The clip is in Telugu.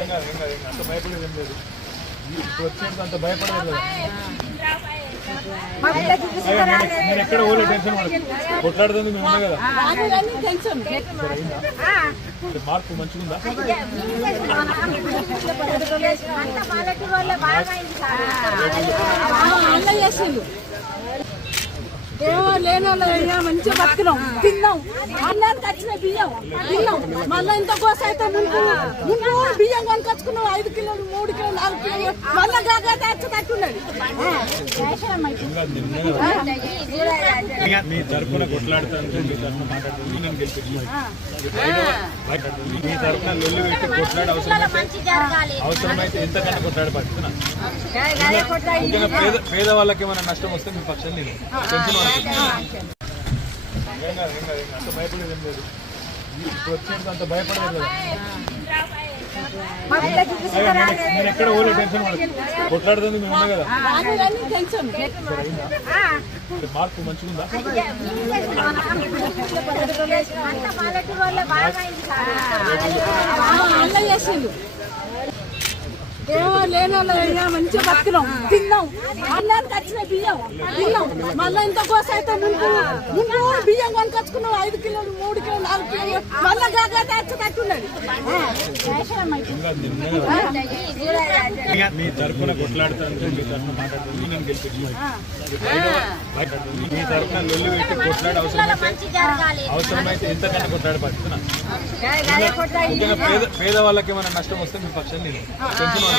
అంత భయపడేది ఏం లేదు. ఇప్పుడు వచ్చేది అంత భయపడలేదు కదా. నేను ఎక్కడ ఓలే టెన్షన్ కొట్లాడుతుంది మేము ఉన్నా కదా. మార్పు మంచిగుందా? ఏమో లేని మంచిగా బతికినాం, తిన్నాం, అన్నానికి వచ్చిన బియ్యం తిన్నాం. మళ్ళీ ఇంత కోస అయితే ముందు బియ్యం కొనుకొచ్చుకున్నాం 5 కిలోలు 3 కిలోలు 4 కిలోలు మళ్ళీ గాగైతే వచ్చి తట్టున్నది. మీ తరఫున కొట్లాడుతాను, మీ తరఫున మాట్లాడుతుంది, నేను గెలిపించాను. మీ తరఫున లొల్లి పెట్టి కొట్లాడే అవసరమైతే ఎంతకన్నా కొట్లాడే పడుతున్నా. పేద వాళ్ళకి ఏమైనా నష్టం వస్తే మీ పక్షాన్ని నేను టెన్షన్ అంత భయపడేది ఏం లేదు. ఇప్పుడు వచ్చేది అంత భయపడలేదు కదా. నేను ఎక్కడ ఓలే టెన్షన్ కొట్లాడుతుంది మేము ఉన్నా కదా. మార్పు మంచిగుందా? ఏమో లేని మంచిగా బతికినాం, తిన్నాం, అన్నానికి వచ్చిన బియ్యం తిన్నాం. మళ్ళీ ఇంత కోస అయితే ముందు బియ్యం కొనుకొచ్చుకున్నాం 5 కిలోలు 3 కిలోలు 4 కిలోలు మళ్ళీ గాగైతే వచ్చి తట్టున్నది. మీ తరఫున కొట్లాడుతాను, మీ తరఫున మాట్లాడుతుంది, నేను గెలిపించాను. మీ తరఫున లొల్లి పెట్టి కొట్లాడే అవసరమైతే ఎంతకన్నా కొట్లాడే పడుతున్నా. పేద వాళ్ళకి ఏమైనా నష్టం వస్తే మీ పక్షాన్ని నేను టెన్షన్